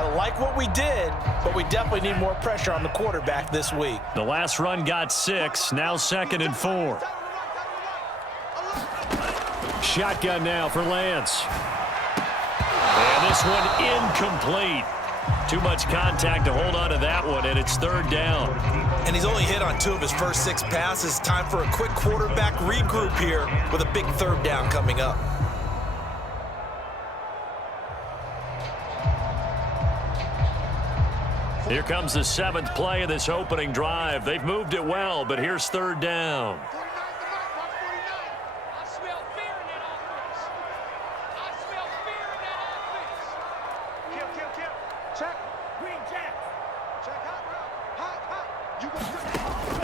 I like what we did, but we definitely need more pressure on the quarterback this week. The last run got 6, now 2nd and 4. Shotgun now for Lance. And this one incomplete. Too much contact to hold on to that one, and it's 3rd down. And he's only hit on 2 of his first 6 passes. Time for a quick quarterback regroup here with a big 3rd down coming up. Here comes the 7th play of this opening drive. They've moved it well, but here's 3rd down.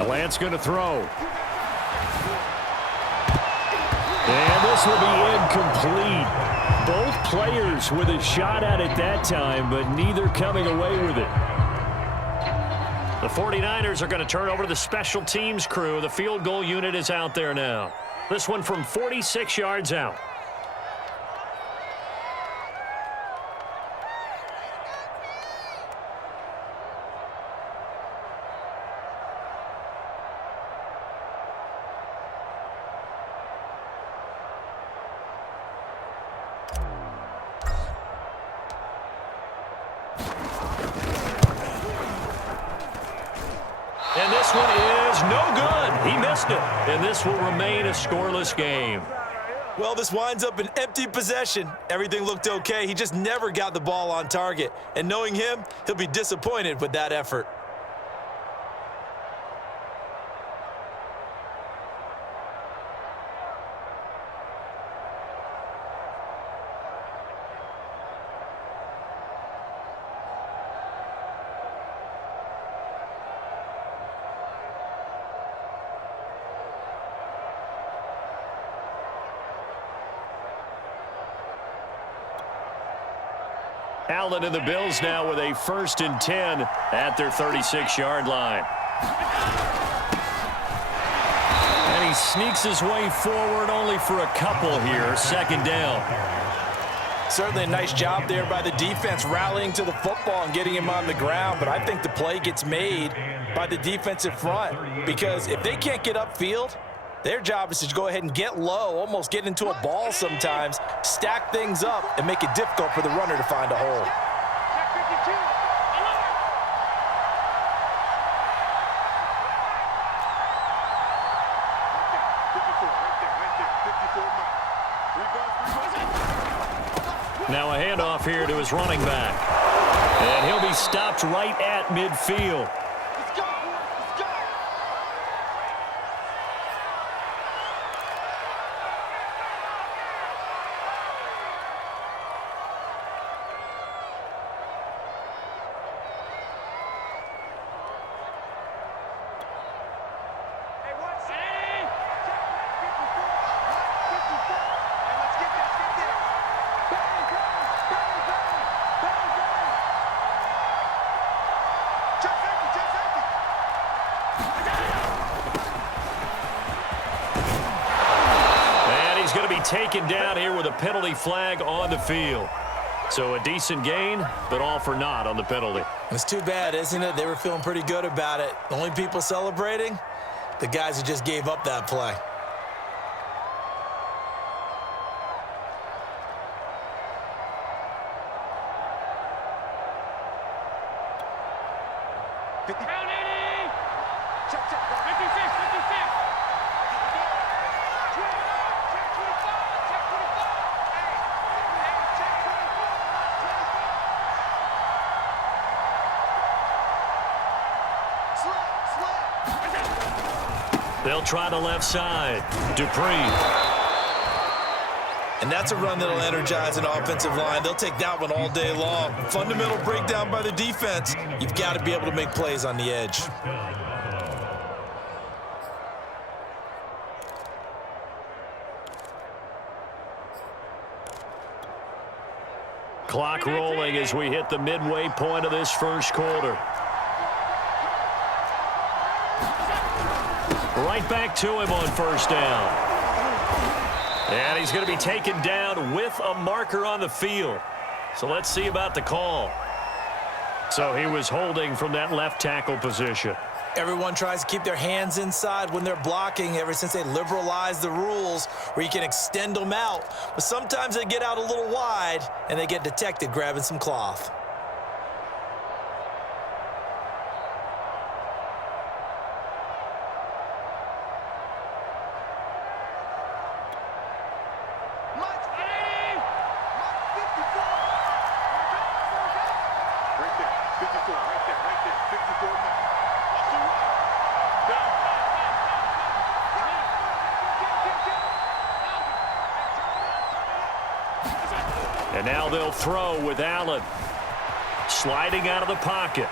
Lance going to throw. And this will be incomplete. Both players with a shot at it that time, but neither coming away with it. The 49ers are going to turn over to the special teams crew. The field goal unit is out there now. This one from 46 yards out. And this one is no good. He missed it. And this will remain a scoreless game. Well, this winds up an empty possession. Everything looked okay. He just never got the ball on target. And knowing him, he'll be disappointed with that effort. Allen and the Bills now with a 1st and 10 at their 36-yard line. And he sneaks his way forward only for a couple here. 2nd down. Certainly a nice job there by the defense rallying to the football and getting him on the ground, but I think the play gets made by the defensive front because if they can't get upfield, their job is to go ahead and get low, almost get into a ball sometimes, stack things up, and make it difficult for the runner to find a hole. Now a handoff here to his running back. And he'll be stopped right at midfield. Taken down here with a penalty flag on the field. So a decent gain, but all for naught on the penalty. It's too bad, isn't it? They were feeling pretty good about it. The only people celebrating, the guys who just gave up that play. They'll try the left side. Dupree. And that's a run that'll energize an offensive line. They'll take that one all day long. Fundamental breakdown by the defense. You've got to be able to make plays on the edge. Clock rolling as we hit the midway point of this first quarter. Right back to him on 1st down. And he's going to be taken down with a marker on the field. So let's see about the call. So he was holding from that left tackle position. Everyone tries to keep their hands inside when they're blocking ever since they liberalized the rules where you can extend them out. But sometimes they get out a little wide and they get detected grabbing some cloth. And now they'll throw with Allen. Sliding out of the pocket.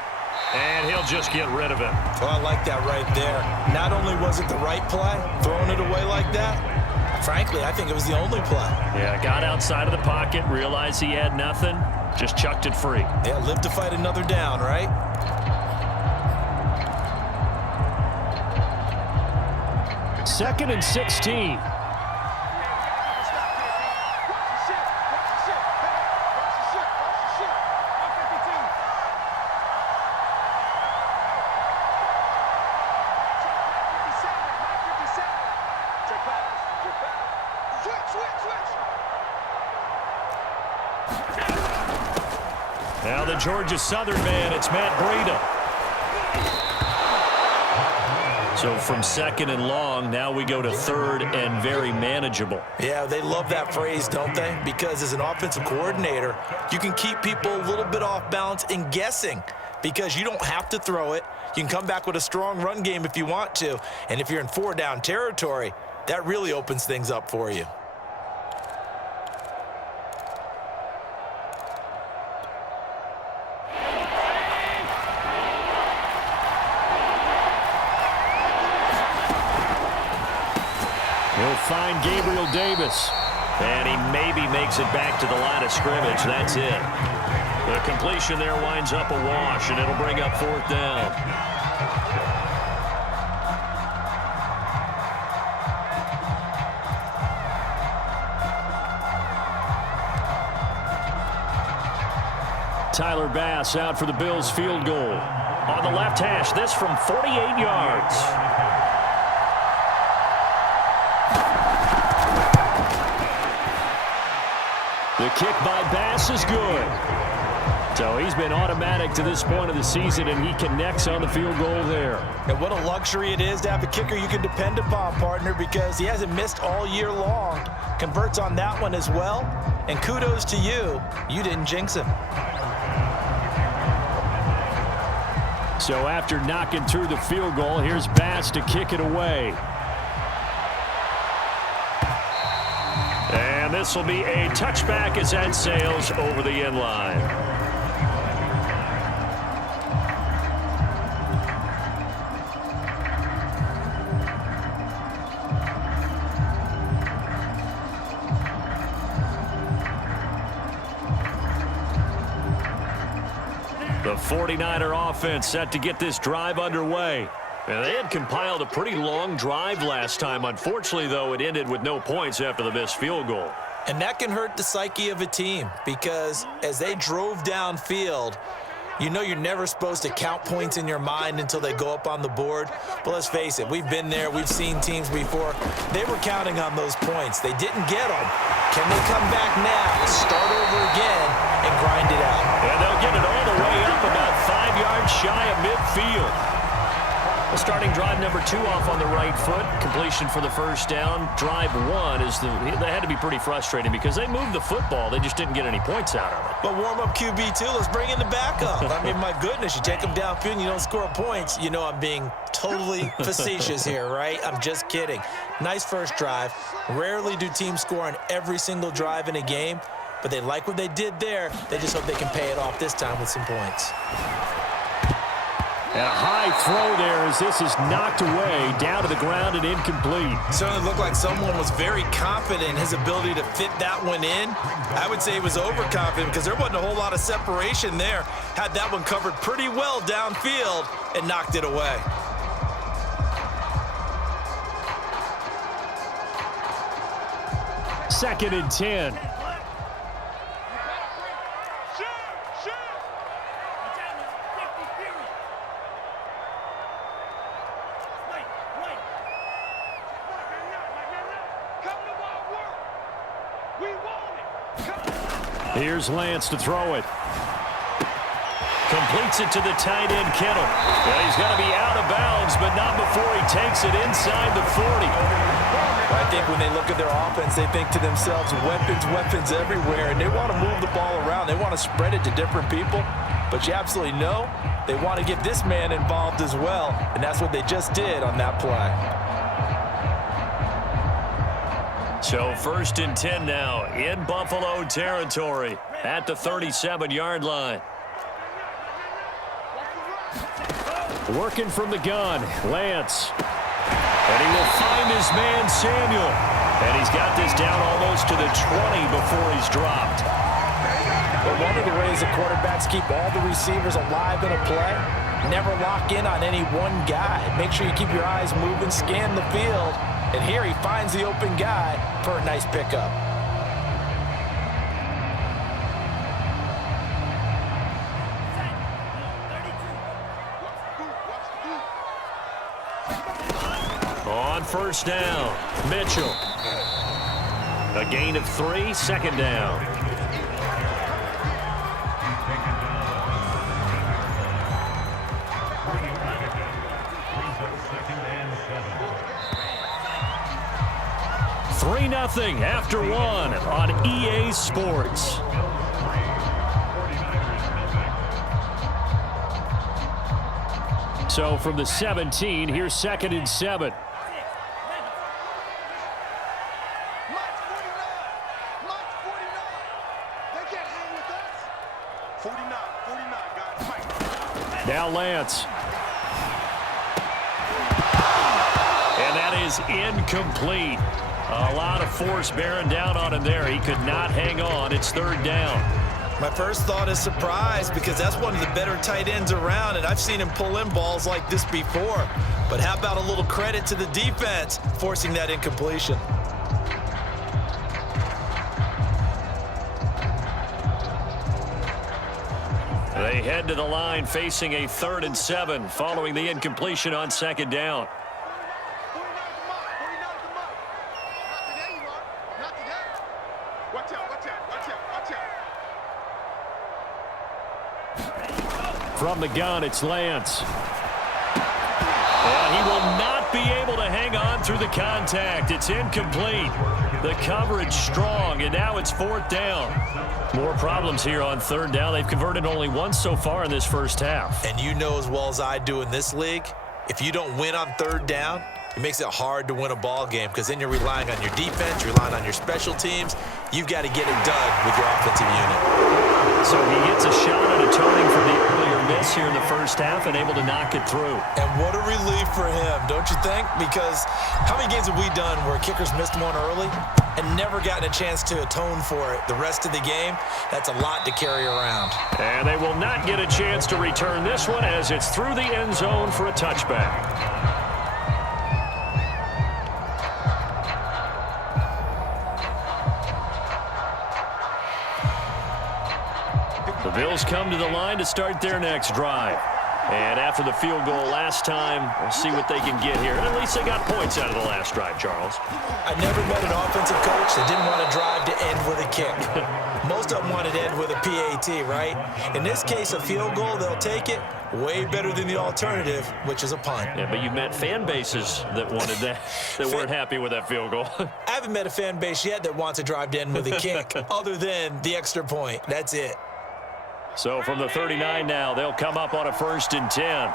And he'll just get rid of it. Oh, I like that right there. Not only was it the right play, throwing it away like that, frankly, I think it was the only play. Yeah, got outside of the pocket, realized he had nothing, just chucked it free. Yeah, live to fight another down, right? Second and 16. Now the Georgia Southern man, it's Matt Breida. So from second and long, now we go to third and very manageable. Yeah, they love that phrase, don't they? Because as an offensive coordinator, you can keep people a little bit off balance and guessing because you don't have to throw it. You can come back with a strong run game if you want to. And if you're in 4-down territory, that really opens things up for you. He'll find Gabriel Davis. And he maybe makes it back to the line of scrimmage. That's it. The completion there winds up a wash, and it'll bring up 4th down. Tyler Bass out for the Bills field goal. On the left hash, this from 48 yards. The kick by Bass is good. So he's been automatic to this point of the season, and he connects on the field goal there. And what a luxury it is to have a kicker you can depend upon, partner, because he hasn't missed all year long. Converts on that one as well. And kudos to you. You didn't jinx him. So after knocking through the field goal, here's Bass to kick it away. And this will be a touchback as that sails over the end line. The 49er offense set to get this drive underway. And they had compiled a pretty long drive last time. Unfortunately, though, it ended with no points after the missed field goal. And that can hurt the psyche of a team because as they drove downfield, you know you're never supposed to count points in your mind until they go up on the board. But let's face it, we've been there. We've seen teams before. They were counting on those points. They didn't get them. Can they come back now, start over again, and grind it out? And they'll get it all the way up about 5 yards shy of midfield. Well, starting drive number 2 off on the right foot. Completion for the first down. Drive 1 is they had to be pretty frustrating because they moved the football. They just didn't get any points out of it. But warm-up QB2, let's bring in the backup. I mean, my goodness, you take them downfield and you don't score points. You know I'm being totally facetious here, right? I'm just kidding. Nice first drive. Rarely do teams score on every single drive in a game, but they like what they did there. They just hope they can pay it off this time with some points. And a high throw there as this is knocked away, down to the ground and incomplete. Certainly looked like someone was very confident in his ability to fit that one in. I would say he was overconfident because there wasn't a whole lot of separation there. Had that one covered pretty well downfield and knocked it away. Second and 10. Here's Lance to throw it. Completes it to the tight end, Kittle. And he's going to be out of bounds, but not before he takes it inside the 40. I think when they look at their offense, they think to themselves, weapons, weapons everywhere, and they want to move the ball around. They want to spread it to different people, but you absolutely know they want to get this man involved as well, and that's what they just did on that play. So 1st and 10 now in Buffalo territory at the 37-yard line. Working from the gun, Lance. And he will find his man, Samuel. And he's got this down almost to the 20 before he's dropped. But one of the ways the quarterbacks keep all the receivers alive in a play, never lock in on any one guy. Make sure you keep your eyes moving, scan the field. And here he finds the open guy for a nice pickup. On 1st down, Mitchell. A gain of 3, 2nd down. Three 0 after 1 on EA Sports. So from the 17, here's 2nd and 7. Now Lance. And that is incomplete. A lot of force bearing down on him there. He could not hang on. It's 3rd down. My first thought is surprise, because that's one of the better tight ends around, and I've seen him pull in balls like this before. But how about a little credit to the defense forcing that incompletion? They head to the line facing a 3rd and 7 following the incompletion on 2nd down. From the gun, it's Lance. And he will not be able to hang on through the contact. It's incomplete. The coverage strong, and now it's 4th down. More problems here on 3rd down. They've converted only once so far in this first half. And you know as well as I do in this league, if you don't win on 3rd down, it makes it hard to win a ball game, because then you're relying on your defense, you're relying on your special teams. You've got to get it done with your offensive unit. So he gets a shot at atoning for the earlier miss here in the first half and able to knock it through. And what a relief for him, don't you think? Because how many games have we done where kickers missed one early and never gotten a chance to atone for it the rest of the game? That's a lot to carry around. And they will not get a chance to return this one as it's through the end zone for a touchback. The Bills come to the line to start their next drive. And after the field goal last time, we'll see what they can get here. At least they got points out of the last drive, Charles. I never met an offensive coach that didn't want to drive to end with a kick. Most of them wanted to end with a PAT, right? In this case, a field goal, they'll take it. Way better than the alternative, which is a punt. Yeah, but you've met fan bases that wanted that, that weren't happy with that field goal. I haven't met a fan base yet that wants to drive to end with a kick, other than the extra point. That's it. So from the 39 now, they'll come up on a 1st and 10.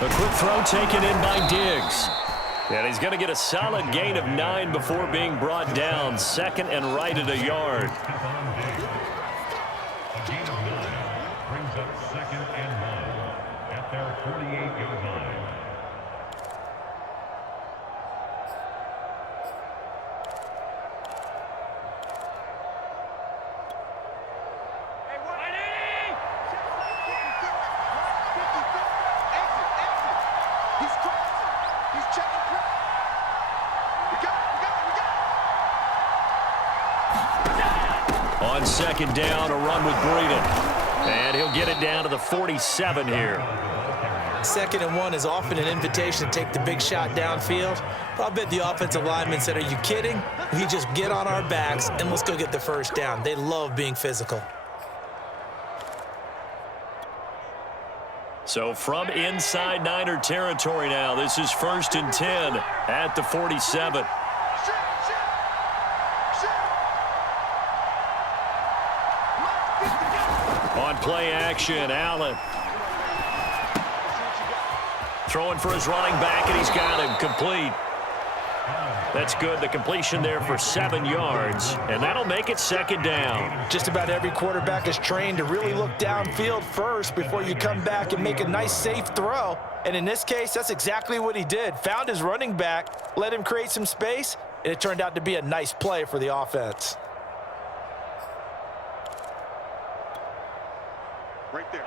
A quick throw taken in by Diggs. And he's going to get a solid gain of 9 before being brought down. 2nd and right at a yard. Brings up 2nd and 1 at their 48-yard line. second down, a run with Breida. And he'll get it down to the 47 here. 2nd and 1 is often an invitation to take the big shot downfield. But I'll bet the offensive lineman said, are you kidding? We just get on our backs and let's go get the first down. They love being physical. So from inside Niner territory now, this is 1st and 10 at the 47. On play action, Allen. Throwing for his running back, and he's got him complete. That's good. The completion there for 7 yards, and that'll make it 2nd down. Just about every quarterback is trained to really look downfield first before you come back and make a nice, safe throw. And in this case, that's exactly what he did. Found his running back, let him create some space, and it turned out to be a nice play for the offense. Right there.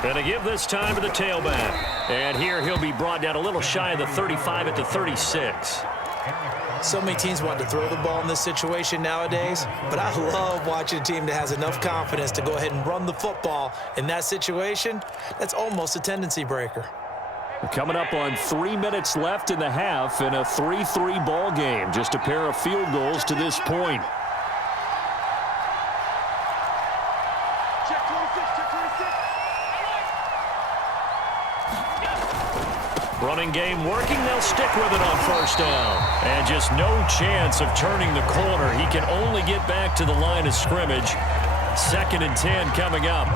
Going to give this time to the tailback. And here he'll be brought down a little shy of the 35 at the 36. So many teams want to throw the ball in this situation nowadays, but I love watching a team that has enough confidence to go ahead and run the football. In that situation, that's almost a tendency breaker. Coming up on 3 minutes left in the half in a 3-3 ball game. Just a pair of field goals to this point. Running game working. They'll stick with it on 1st down. And just no chance of turning the corner. He can only get back to the line of scrimmage. 2nd and 10 coming up.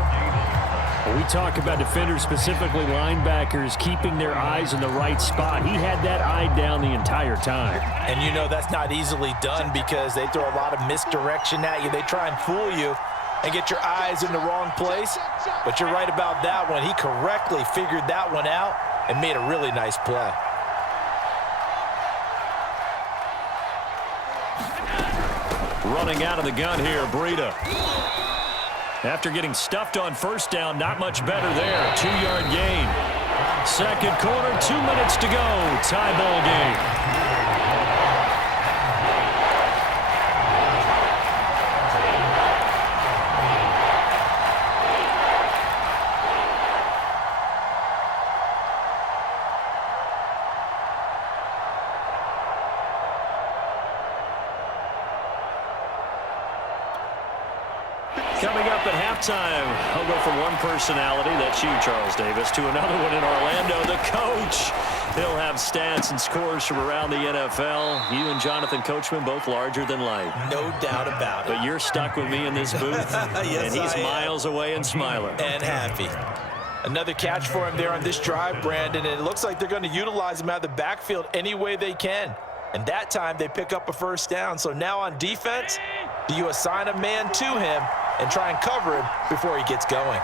We talk about defenders, specifically linebackers, keeping their eyes in the right spot. He had that eye down the entire time. And you know that's not easily done because they throw a lot of misdirection at you. They try and fool you and get your eyes in the wrong place. But you're right about that one. He correctly figured that one out and made a really nice play. Running out of the gun here, Breida. After getting stuffed on 1st down, not much better there. 2-yard gain. 2nd quarter, 2 minutes to go. Tie ball game. Coming up at halftime, I'll go from one personality, that's you, Charles Davis, to another one in Orlando, the coach. He'll have stats and scores from around the NFL. You and Jonathan Coachman, both larger than life. No doubt about it. But you're stuck with me in this booth, yes, and he's I am. miles away and smiling. And happy. Another catch for him there on this drive, Brandon, and it looks like they're going to utilize him out of the backfield any way they can. And that time they pick up a 1st down. So now on defense, do you assign a man to him and try and cover him before he gets going?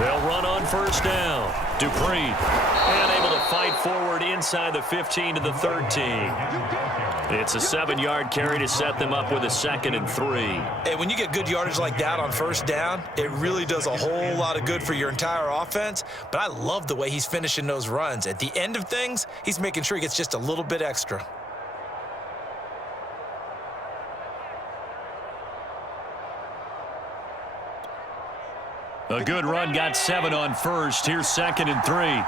They'll run on 1st down. Dupree, and able to fight forward inside the 15 to the 13. It's a 7-yard carry to set them up with a 2nd and 3. And when you get good yardage like that on 1st down, it really does a whole lot of good for your entire offense. But I love the way he's finishing those runs. At the end of things, he's making sure he gets just a little bit extra. A good run, got 7 on 1st. Here's 2nd and 3.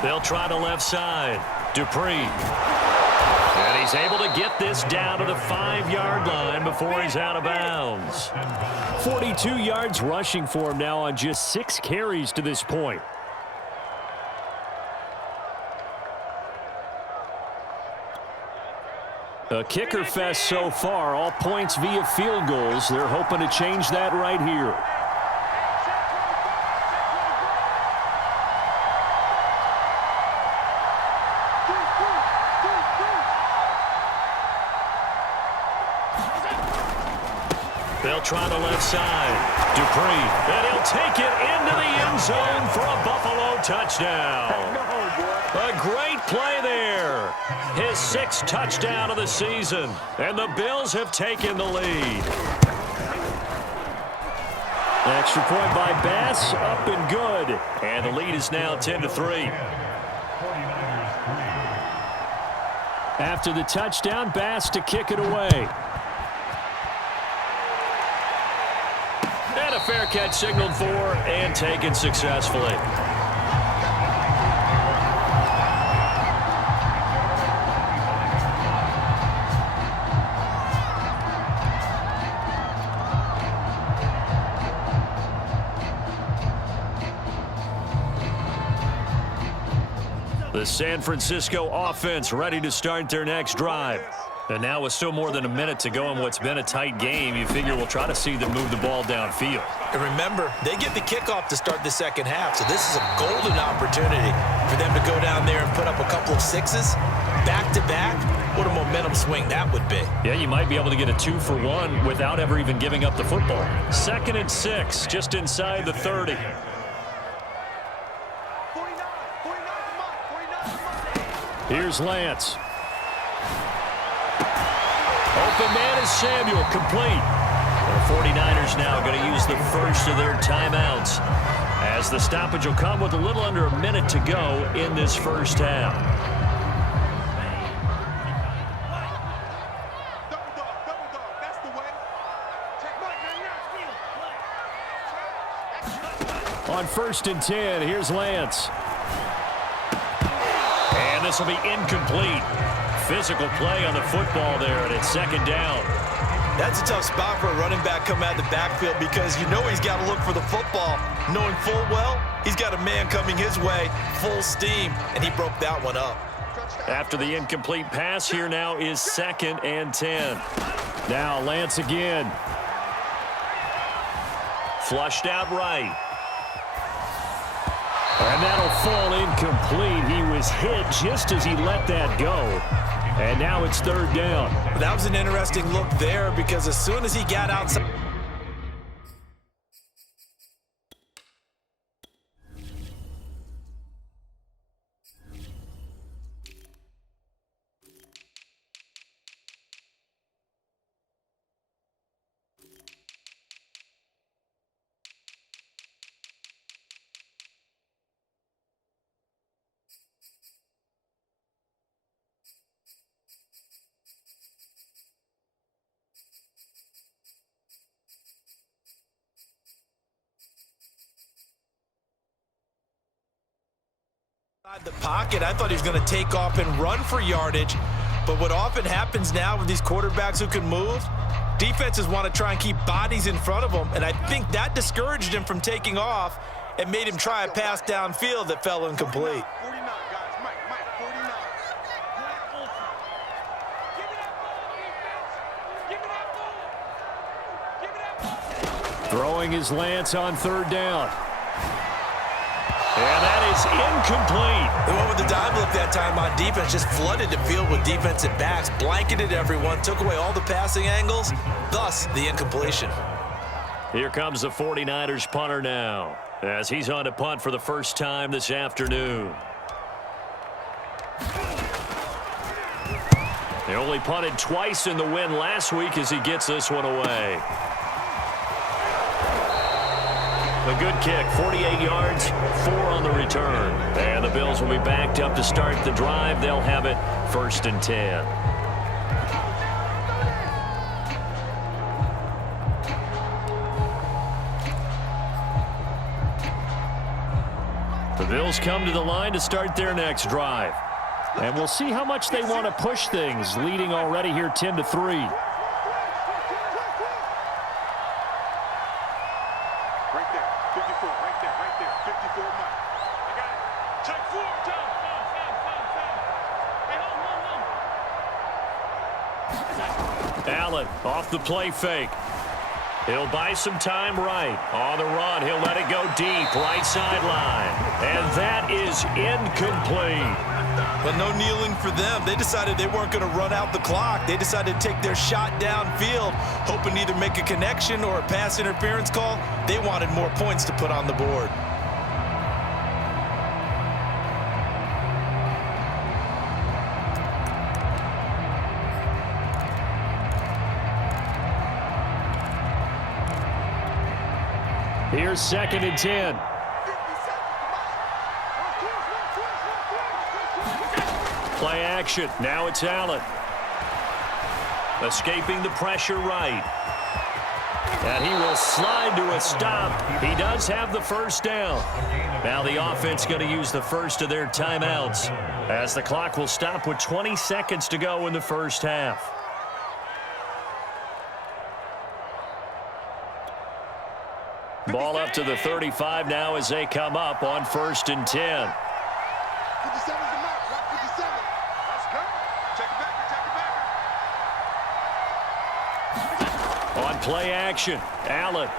They'll try the left side. Dupree. And he's able to get this down to the 5-yard line before he's out of bounds. 42 yards rushing for him now on just 6 carries to this point. A kicker fest so far, all points via field goals. They're hoping to change that right here. They'll try the left side. Dupree, and he'll take it into the end zone for a Buffalo touchdown. A great play there. His 6th touchdown of the season, and the Bills have taken the lead. Extra point by Bass, up and good. And the lead is now 10-3. After the touchdown, Bass to kick it away. And a fair catch signaled for and taken successfully. The San Francisco offense ready to start their next drive. And now with still more than a minute to go in what's been a tight game, you figure we'll try to see them move the ball downfield. And remember, they get the kickoff to start the second half, so this is a golden opportunity for them to go down there and put up a couple of 6s back-to-back. What a momentum swing that would be. Yeah, you might be able to get a 2-for-1 without ever even giving up the football. 2nd and 6, just inside the 30. Here's Lance. Open man is Samuel, complete. The 49ers now going to use the first of their timeouts, as the stoppage will come with a little under a minute to go in this first half. On 1st and 10, here's Lance. And this will be incomplete. Physical play on the football there, and it's 2nd down. That's a tough spot for a running back coming out of the backfield, because you know he's got to look for the football, knowing full well he's got a man coming his way, full steam, and he broke that one up. After the incomplete pass, here now is 2nd and 10. Now Lance again. Flushed out right. And that'll fall incomplete. He was hit just as he let that go. And now it's 3rd down. That was an interesting look there, because as soon as he got outside. The pocket, I thought he was going to take off and run for yardage, but what often happens now with these quarterbacks who can move, defenses want to try and keep bodies in front of them, and I think that discouraged him from taking off and made him try a pass downfield that fell incomplete. 49, guys. Mike, 49. Throwing his Lance on 3rd down. And that is incomplete. The one with the dive look that time on defense just flooded the field with defensive backs, blanketed everyone, took away all the passing angles, thus the incompletion. Here comes the 49ers punter now, as he's on to punt for the first time this afternoon. They only punted twice in the win last week as he gets this one away. A good kick, 48 yards, 4 on the return. And the Bills will be backed up to start the drive. They'll have it 1st and 10. The Bills come to the line to start their next drive. And we'll see how much they want to push things, leading already here 10-3. Allen off the play fake. He'll buy some time right. On the run, he'll let it go deep, right sideline. And that is incomplete. But no kneeling for them. They decided they weren't going to run out the clock. They decided to take their shot downfield, hoping to either make a connection or a pass interference call. They wanted more points to put on the board. Here's 2nd and 10. Play action. Now it's Allen. Escaping the pressure right. And he will slide to a stop. He does have the first down. Now the offense going to use the first of their timeouts as the clock will stop with 20 seconds to go in the first half. Ball up to the 35 now as they come up on 1st and 10. 57's the mark. 57. Let's go. Check it back. On play action, Allen.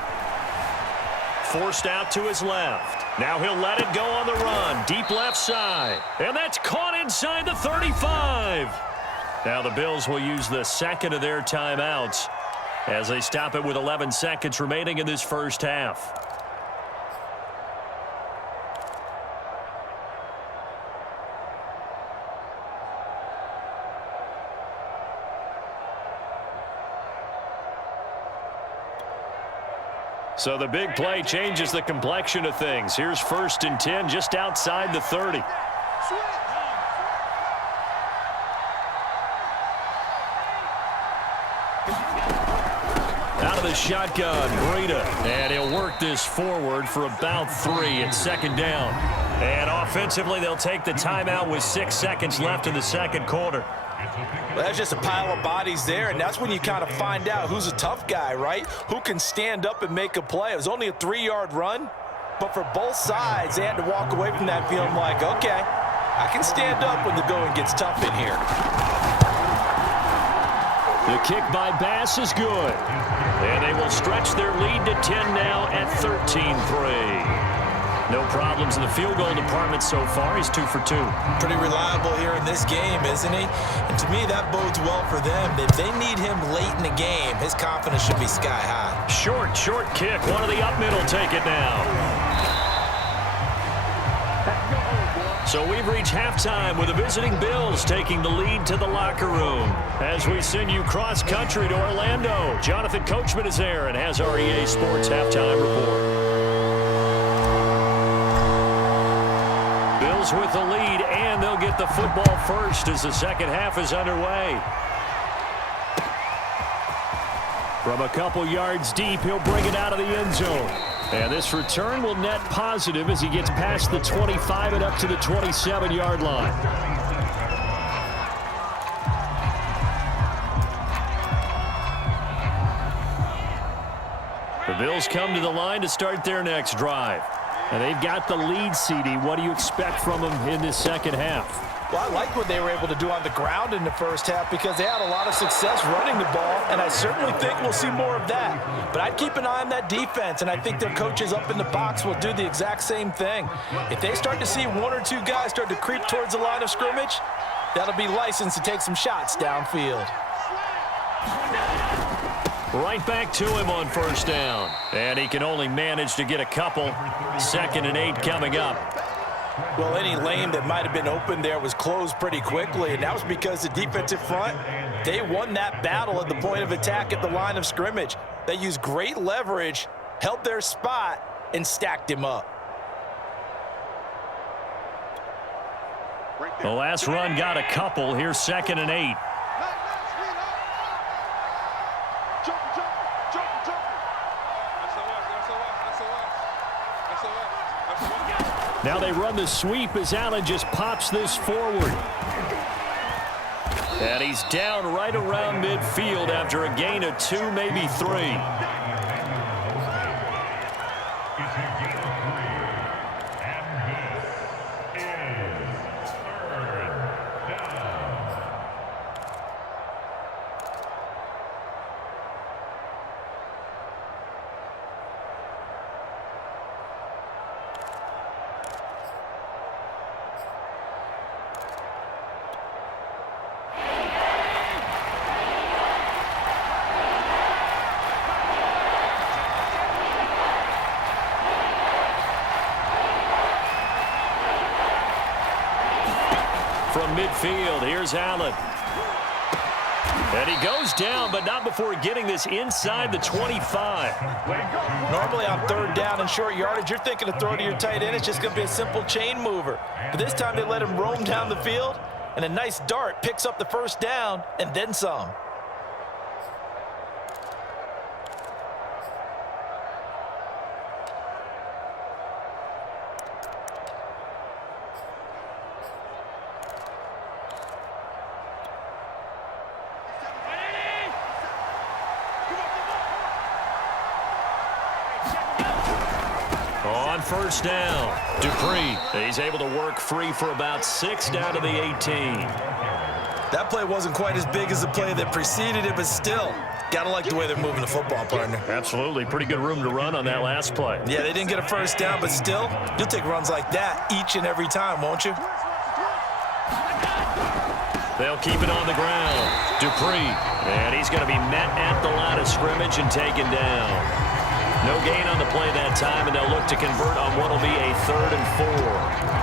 Forced out to his left. Now he'll let it go on the run. Deep left side. And that's caught inside the 35. Now the Bills will use the second of their timeouts as they stop it with 11 seconds remaining in this first half. So the big play changes the complexion of things. Here's 1st and 10 just outside the 30. Out of the shotgun, Breida. And he'll work this forward for about 3 at 2nd down. And offensively, they'll take the timeout with 6 seconds left in the second quarter. Well, that's just a pile of bodies there, and that's when you kind of find out who's a tough guy, right? Who can stand up and make a play. It was only a 3-yard run, but for both sides, they had to walk away from that feeling like, okay, I can stand up when the going gets tough in here. The kick by Bass is good. And they will stretch their lead to 10 now at 13-3. No problems in the field goal department so far. He's 2 for 2. Pretty reliable here in this game, isn't he? And to me, that bodes well for them. If they need him late in the game, his confidence should be sky high. Short kick. One of the up middle take it now. So we've reached halftime with the visiting Bills taking the lead to the locker room. As we send you cross-country to Orlando, Jonathan Coachman is there and has our EA Sports halftime report. Bills with the lead, and they'll get the football first as the second half is underway. From a couple yards deep, he'll bring it out of the end zone. And this return will net positive as he gets past the 25 and up to the 27-yard line. The Bills come to the line to start their next drive. And they've got the lead, CD. What do you expect from them in this second half? Well, I like what they were able to do on the ground in the first half because they had a lot of success running the ball, and I certainly think we'll see more of that. But I'd keep an eye on that defense, and I think their coaches up in the box will do the exact same thing. If they start to see 1 or 2 guys start to creep towards the line of scrimmage, that'll be licensed to take some shots downfield. Right back to him on first down. And he can only manage to get a couple. 2nd and 8 coming up. Well, any lane that might have been open there was closed pretty quickly, and that was because the defensive front, they won that battle at the point of attack at the line of scrimmage. They used great leverage, held their spot, and stacked him up. The last run got a couple. Here's 2nd and 8. Now they run the sweep as Allen just pops this forward. And he's down right around midfield after a gain of 2, maybe 3. around midfield. Here's Allen. And he goes down, but not before getting this inside the 25. Normally on third down and short yardage, you're thinking to throw to your tight end. It's just going to be a simple chain mover. But this time they let him roam down the field, and a nice dart picks up the first down and then some. On first down, Dupree. He's able to work free for about 6 down to the 18. That play wasn't quite as big as the play that preceded it, but still, got to like the way they're moving the football, partner. Absolutely. Pretty good room to run on that last play. Yeah, they didn't get a first down, but still, you'll take runs like that each and every time, won't you? They'll keep it on the ground. Dupree. And he's going to be met at the line of scrimmage and taken down. No gain on the play that time, and they'll look to convert on what will be a 3rd and 4.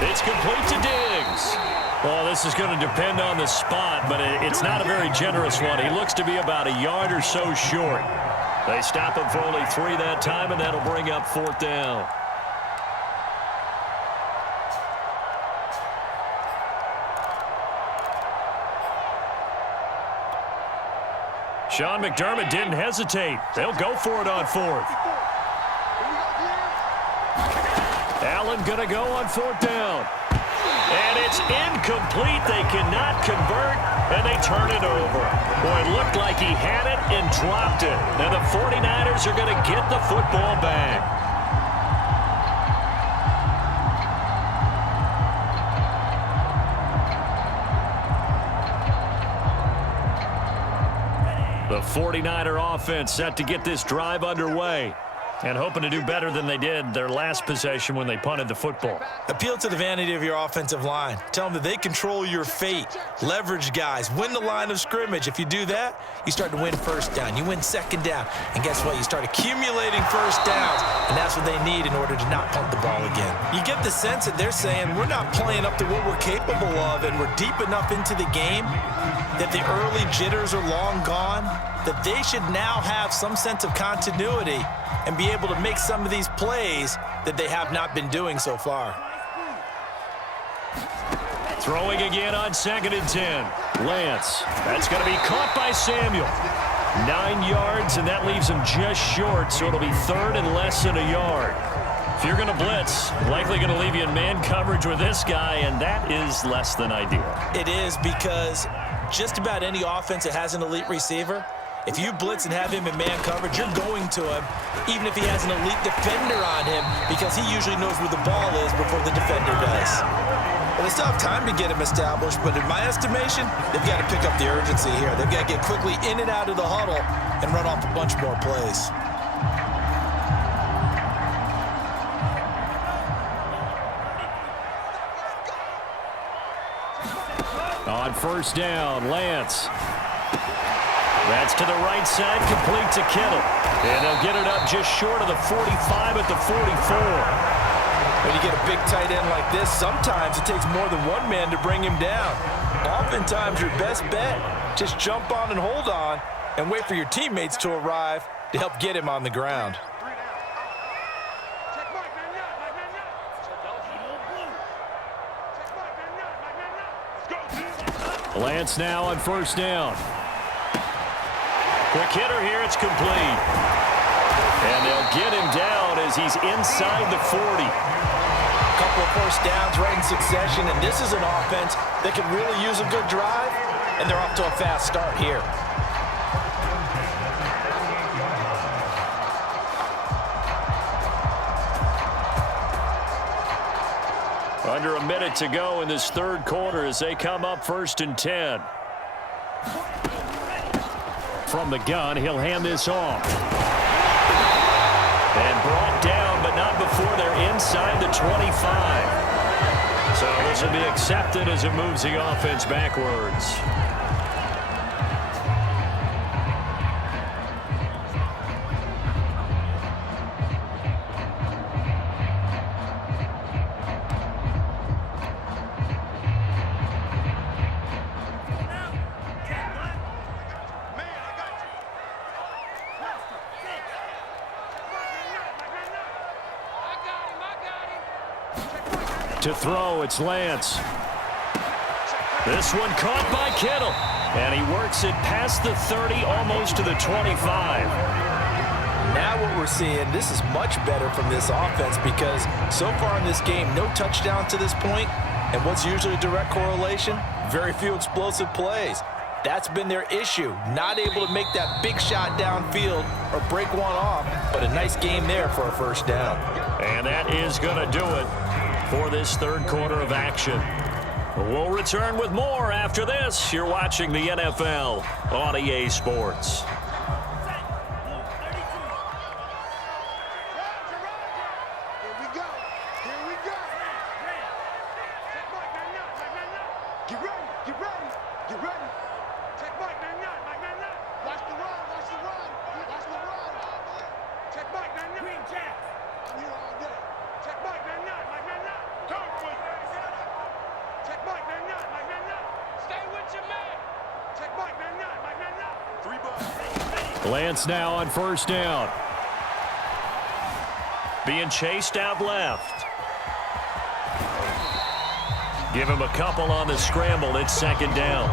It's complete to Diggs. Well, this is going to depend on the spot, but it's not a very generous one. He looks to be about a yard or so short. They stop him for only 3 that time, and that'll bring up 4th down. Sean McDermott didn't hesitate. They'll go for it on 4th. Allen going to go on 4th down. And it's incomplete. They cannot convert, and they turn it over. Boy, it looked like he had it and dropped it. And the 49ers are going to get the football back. The 49er offense set to get this drive underway and hoping to do better than they did their last possession when they punted the football. Appeal to the vanity of your offensive line. Tell them that they control your fate. Leverage guys. Win the line of scrimmage. If you do that, you start to win first down. You win second down. And guess what? You start accumulating first downs. And that's what they need in order to not punt the ball again. You get the sense that they're saying we're not playing up to what we're capable of, and we're deep enough into the game that the early jitters are long gone, that they should now have some sense of continuity and be able to make some of these plays that they have not been doing so far. Throwing again on 2nd and 10. Lance. That's going to be caught by Samuel. 9 yards, and that leaves him just short, so it'll be 3rd and less than a yard. If you're going to blitz, likely going to leave you in man coverage with this guy, and that is less than ideal. It is, because just about any offense that has an elite receiver, if you blitz and have him in man coverage, you're going to him, even if he has an elite defender on him, because he usually knows where the ball is before the defender does. Well, they still have time to get him established, but in my estimation, they've got to pick up the urgency here. They've got to get quickly in and out of the huddle and run off a bunch more plays. On first down, Lance. That's to the right side, complete to Kittle. And they'll get it up just short of the 45 at the 44. When you get a big tight end like this, sometimes it takes more than one man to bring him down. Oftentimes, your best bet, just jump on and hold on and wait for your teammates to arrive to help get him on the ground. Lance now on first down. Quick hitter here, it's complete. And they'll get him down as he's inside the 40. A couple of first downs right in succession, and this is an offense that can really use a good drive, and they're off to a fast start here. Under a minute to go in this third quarter as they come up 1st and 10. From the gun, he'll hand this off. And brought down, but not before they're inside the 25. So this will be accepted as it moves the offense backwards. To throw, it's Lance. This one caught by Kittle. And he works it past the 30, almost to the 25. Now what we're seeing, this is much better from this offense because so far in this game, no touchdown to this point. And what's usually a direct correlation? Very few explosive plays. That's been their issue. Not able to make that big shot downfield or break one off. But a nice game there for a first down. And that is going to do it for this third quarter of action. We'll return with more after this. You're watching the NFL on EA Sports. Lance now on first down. Being chased out left. Give him a couple on the scramble. It's second down.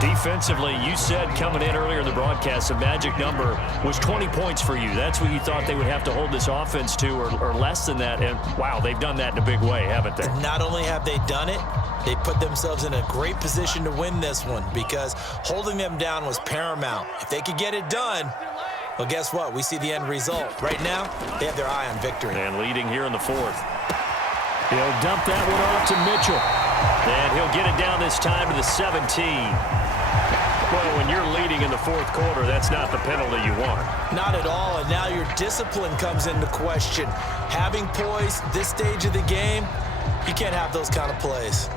Defensively, you said coming in earlier in the broadcast, the magic number was 20 points for you. That's what you thought they would have to hold this offense to, or less than that. And, wow, they've done that in a big way, haven't they? Not only have they done it, they put themselves in a great position to win this one because holding them down was paramount. If they could get it done, well, guess what? We see the end result. Right now, they have their eye on victory. And leading here in the fourth. He'll dump that one off to Mitchell. And he'll get it down this time to the 17. Well, when you're leading in the fourth quarter, that's not the penalty you want. Not at all, and now your discipline comes into question. Having poise this stage of the game, you can't have those kind of plays.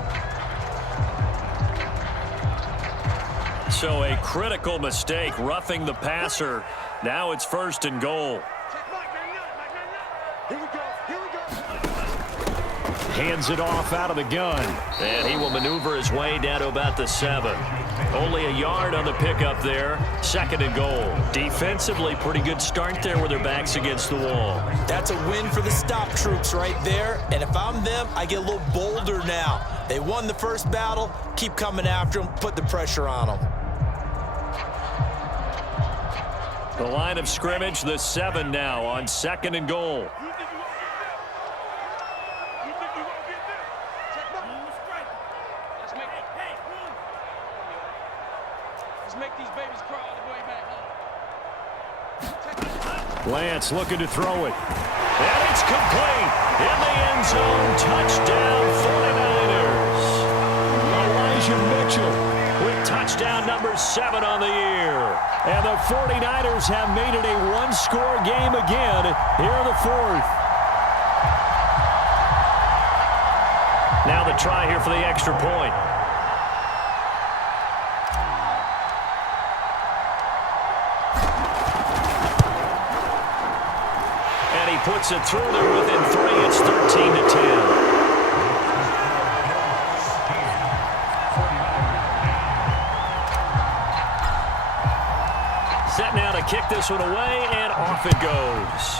So a critical mistake, roughing the passer. Now it's first and goal. Hands it off out of the gun. And he will maneuver his way down to about the 7. Only a yard on the pickup there. Second and goal. Defensively, pretty good start there with their backs against the wall. That's a win for the stop troops right there. And if I'm them, I get a little bolder now. They won the first battle. Keep coming after them. Put the pressure on them. The line of scrimmage, the 7 now on second and goal. Lance looking to throw it. And it's complete. In the end zone. Touchdown 49ers. Elijah Mitchell with touchdown number 7 on the year. And the 49ers have made it a one-score game again here in the fourth. Now the try here for the extra point. Puts it through there within 3. It's 13-10. Set now to kick this one away, and off it goes.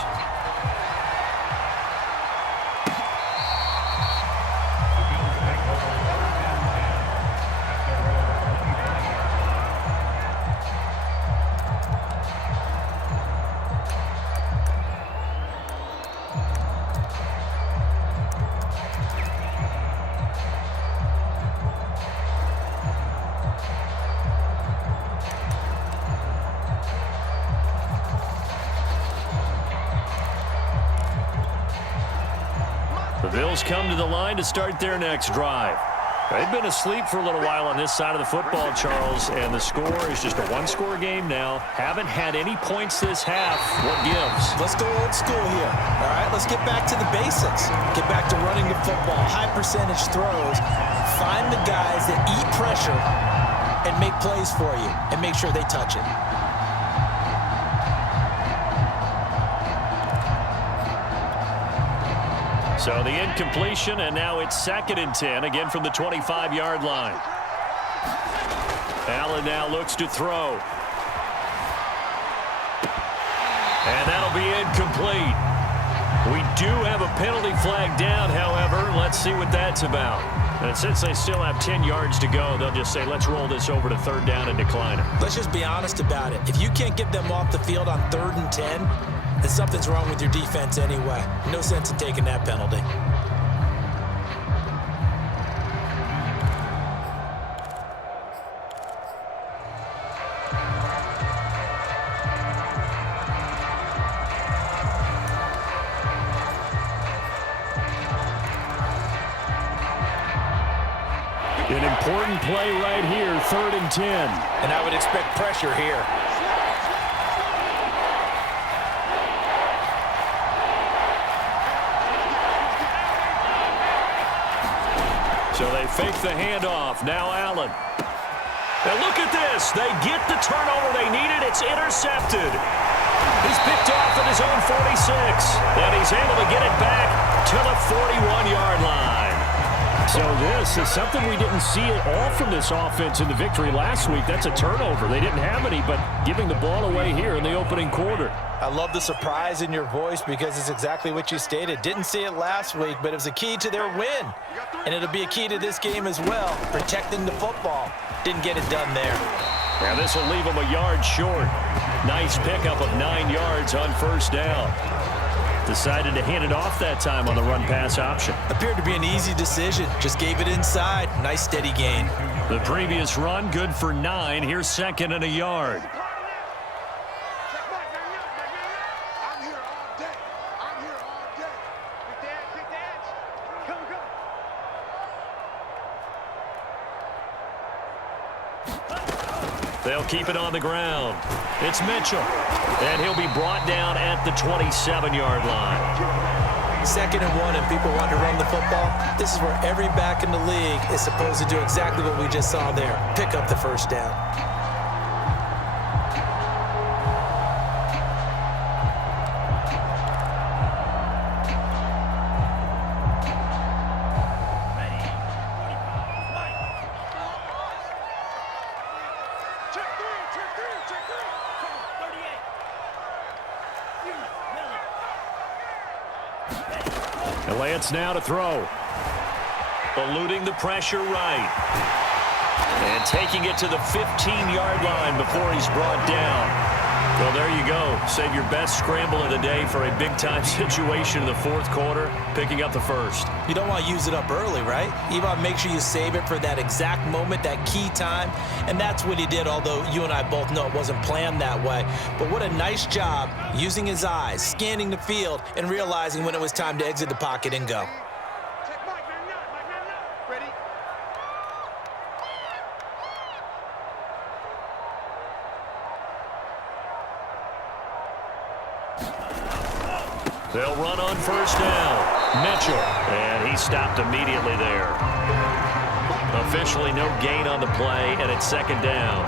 The Bills come to the line to start their next drive. They've been asleep for a little while on this side of the football, Charles, and the score is just a one-score game now. Haven't had any points this half. What gives? Let's go old school here. All right, let's get back to the basics. Get back to running the football, high percentage throws. Find the guys that eat pressure and make plays for you and make sure they touch it. So the incompletion, and now it's 2nd and 10, again from the 25-yard line. Allen now looks to throw. And that'll be incomplete. We do have a penalty flag down, however. Let's see what that's about. And since they still have 10 yards to go, they'll just say, let's roll this over to 3rd down and decline it. Let's just be honest about it. If you can't get them off the field on 3rd and 10, then something's wrong with your defense anyway. No sense in taking that penalty. An important play right here, 3rd and 10. And I would expect pressure here. So they fake the handoff. Now Allen. And look at this. They get the turnover they needed. It's intercepted. He's picked off at his own 46. And he's able to get it back to the 41-yard line. So this is something we didn't see at all from this offense in the victory last week. That's a turnover. They didn't have any, but giving the ball away here in the opening quarter. I love the surprise in your voice because it's exactly what you stated. Didn't see it last week, but it was a key to their win. And it'll be a key to this game as well, protecting the football. Didn't get it done there. Now this will leave them a yard short. Nice pickup of 9 yards on 1st down. Decided to hand it off that time on the run-pass option. Appeared to be an easy decision. Just gave it inside. Nice steady gain. The previous run good for 9. Here's 2nd and a yard. I'm here all day. I'm here all day. Pick the edge. Come. They'll keep it on the ground. It's Mitchell. And he'll be brought down at the 27-yard line. 2nd and 1 and people want to run the football. This is where every back in the league is supposed to do exactly what we just saw there. Pick up the 1st down. And Lance now to throw. Eluding the pressure right. And taking it to the 15-yard line before he's brought down. Well, there you go. Save your best scramble of the day for a big-time situation in the 4th quarter, picking up the 1st. You don't want to use it up early, right? You want to make sure you save it for that exact moment, that key time. And that's what he did, although you and I both know it wasn't planned that way. But what a nice job using his eyes, scanning the field, and realizing when it was time to exit the pocket and go. Ready? They'll run on 1st down. Mitchell. And he stopped immediately there. Officially no gain on the play, and it's 2nd down.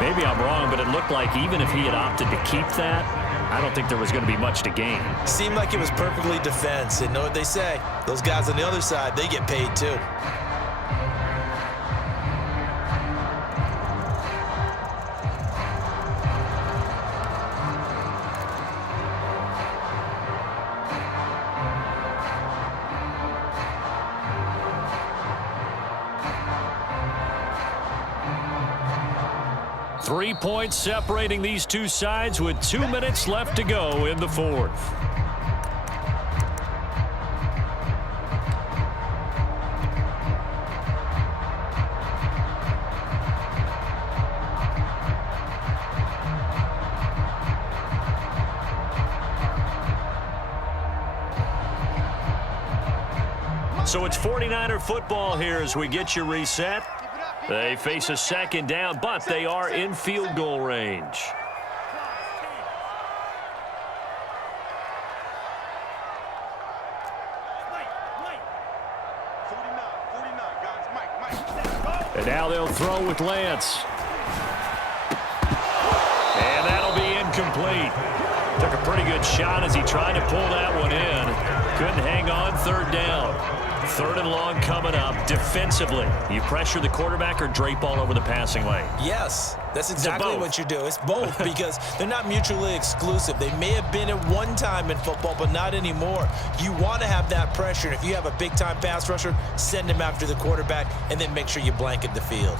Maybe I'm wrong, but it looked like even if he had opted to keep that, I don't think there was going to be much to gain. Seemed like it was perfectly defense. And know what they say? Those guys on the other side, they get paid too. Three points separating these two sides with 2 minutes left to go in the 4th. So it's 49er football here as we get you reset. They face a second down, but they are in field goal range. And now they'll throw with Lance. And that'll be incomplete. Took a pretty good shot as he tried to pull that one in. Couldn't hang on. Third down. Third and long coming up. Defensively, you pressure the quarterback or drape all over the passing lane? Yes, that's exactly what you do. It's both because they're not mutually exclusive. They may have been at one time in football, but not anymore. You want to have that pressure. And if you have a big-time pass rusher, send him after the quarterback and then make sure you blanket the field.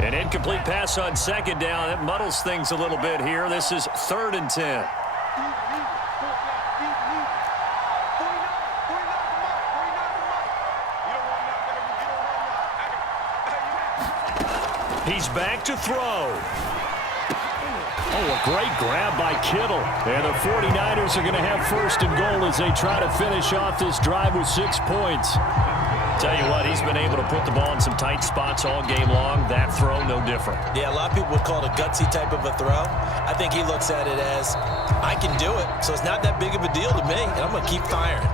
An incomplete pass on second down. That muddles things a little bit here. This is 3rd and 10. He's back to throw. Oh, a great grab by Kittle. And the 49ers are going to have 1st and goal as they try to finish off this drive with 6 points. Tell you what, he's been able to put the ball in some tight spots all game long. That throw, no different. Yeah, a lot of people would call it a gutsy type of a throw. I think he looks at it as, I can do it, so it's not that big of a deal to me, and I'm going to keep firing.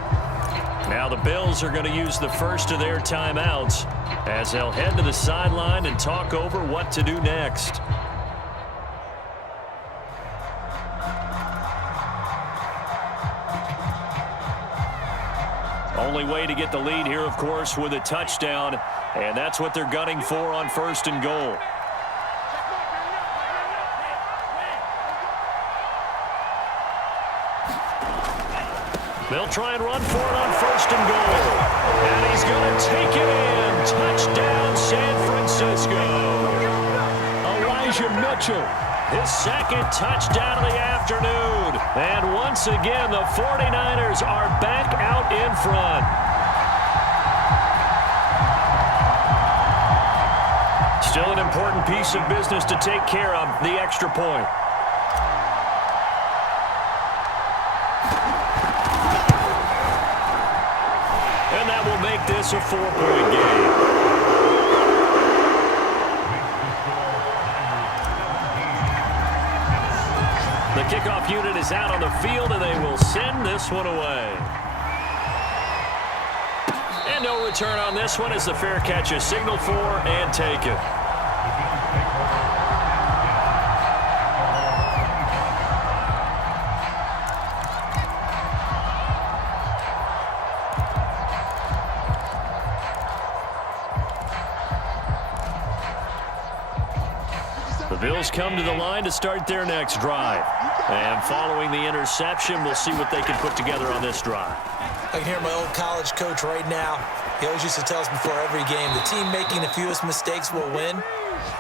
Now the Bills are going to use the first of their timeouts as they'll head to the sideline and talk over what to do next. Only way to get the lead here, of course, with a touchdown, and that's what they're gunning for on 1st and goal. They'll try and run for it on 1st and goal. And he's going to take it in. Touchdown, San Francisco. Elijah Mitchell, his 2nd touchdown of the afternoon. And once again, the 49ers are back out in front. Still an important piece of business to take care of, the extra point. And that will make this a 4-point game. The kickoff unit is out on the field, and they will send this one away. And no return on this one as the fair catch is signaled for and taken. The Bills come to the line to start their next drive. And following the interception, we'll see what they can put together on this drive. I can hear my old college coach right now. He always used to tell us before every game, the team making the fewest mistakes will win.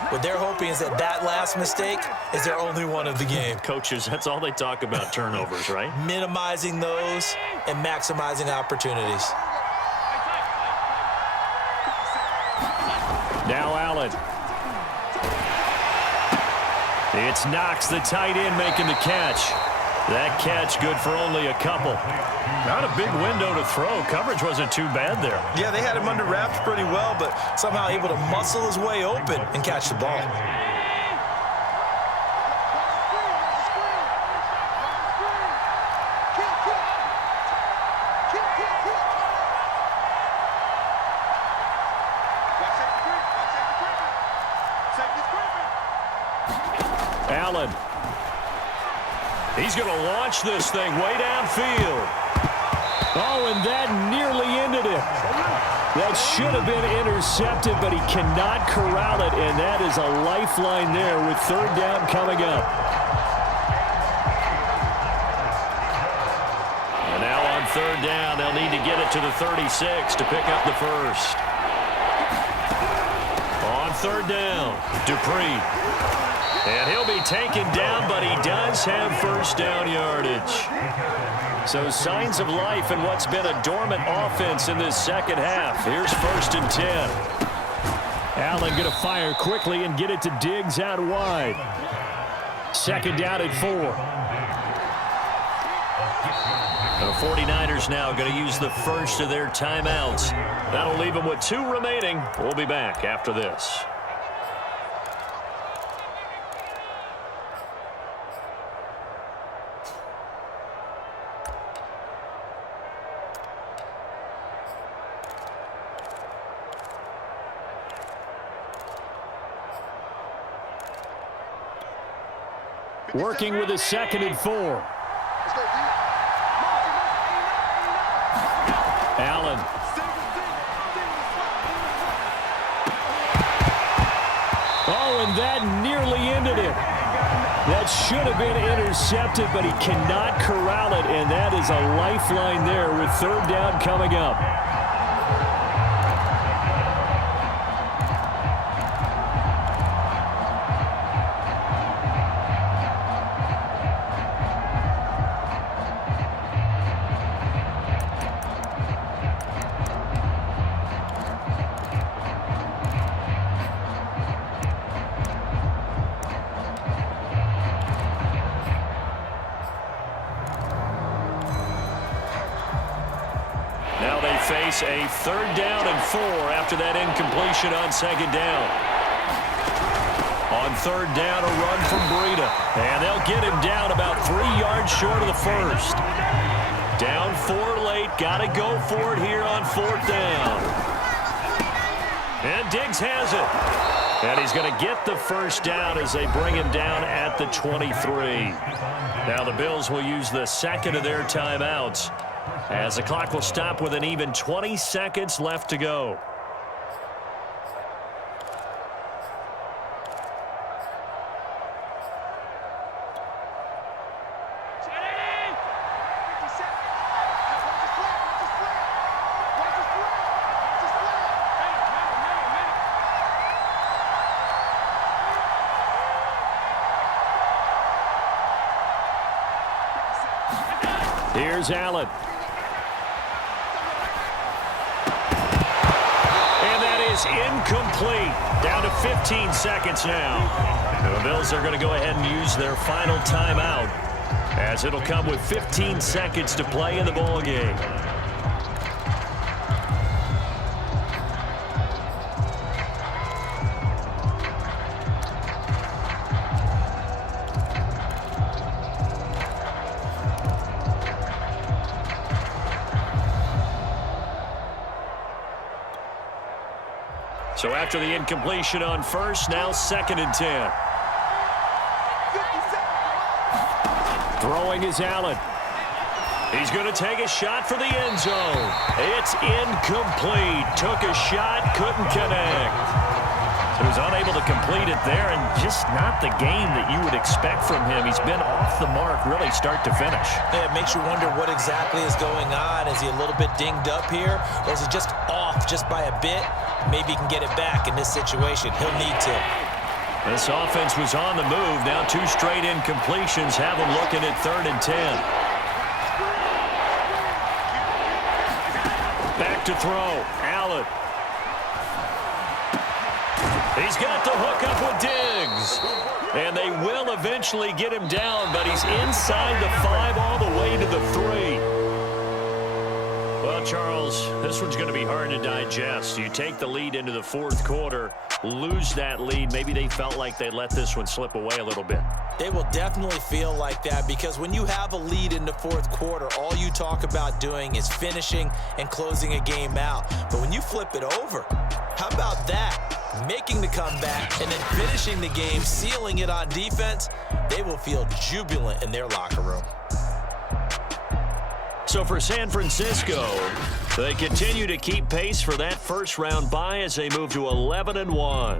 What they're hoping is that that last mistake is their only one of the game. Coaches, that's all they talk about, turnovers, right? Minimizing those and maximizing opportunities. Now Allen. It's Knox, the tight end, making the catch. That catch good for only a couple. Not a big window to throw. Coverage wasn't too bad there. Yeah, they had him under wraps pretty well, but somehow able to muscle his way open and catch the ball. Allen. He's going to launch this thing way downfield. Oh, and that nearly ended it. That should have been intercepted, but he cannot corral it, and that is a lifeline there with 3rd down coming up. And now on 3rd down, they'll need to get it to the 36 to pick up the first. On 3rd down, Dupree. And he'll be taken down, but he does have 1st down yardage. So signs of life in what's been a dormant offense in this second half. Here's 1st and 10. Allen going to fire quickly and get it to Diggs out wide. 2nd down at 4. The 49ers now going to use the first of their timeouts. That'll leave them with 2 remaining. We'll be back after this. Working with a 2nd and 4. Allen. Oh, and that nearly ended it. That should have been intercepted, but he cannot corral it, and that is a lifeline there with 3rd down coming up. Face a 3rd down and 4 after that incompletion on 2nd down. On 3rd down, a run from Breida. And they'll get him down about 3 yards short of the first. Down 4 late. Got to go for it here on 4th down. And Diggs has it. And he's going to get the first down as they bring him down at the 23. Now the Bills will use the 2nd of their timeouts, as the clock will stop with an even 20 seconds left to go. Here's Allen. Incomplete. Down to 15 seconds now. The Bills are going to go ahead and use their final timeout, as it'll come with 15 seconds to play in the ball game. So after the incompletion on 1st, now 2nd and 10. Throwing is Allen. He's going to take a shot for the end zone. It's incomplete. Took a shot, couldn't connect. So he was unable to complete it there, and just not the game that you would expect from him. He's been off the mark really start to finish. Yeah, it makes you wonder what exactly is going on. Is he a little bit dinged up here, or is he just off just by a bit? Maybe he can get it back in this situation. He'll need to. This offense was on the move. Now 2 straight incompletions have them looking at 3rd and 10. Back to throw. Allen. He's got the hook up with Diggs. And they will eventually get him down, but he's inside the 5 all the way to the 3. Well, Charles, this one's going to be hard to digest. You take the lead into the 4th quarter, lose that lead. Maybe they felt like they let this one slip away a little bit. They will definitely feel like that, because when you have a lead in the 4th quarter, all you talk about doing is finishing and closing a game out. But when you flip it over, how about that? Making the comeback and then finishing the game, sealing it on defense, they will feel jubilant in their locker room. So for San Francisco, they continue to keep pace for that first round bye as they move to 11-1.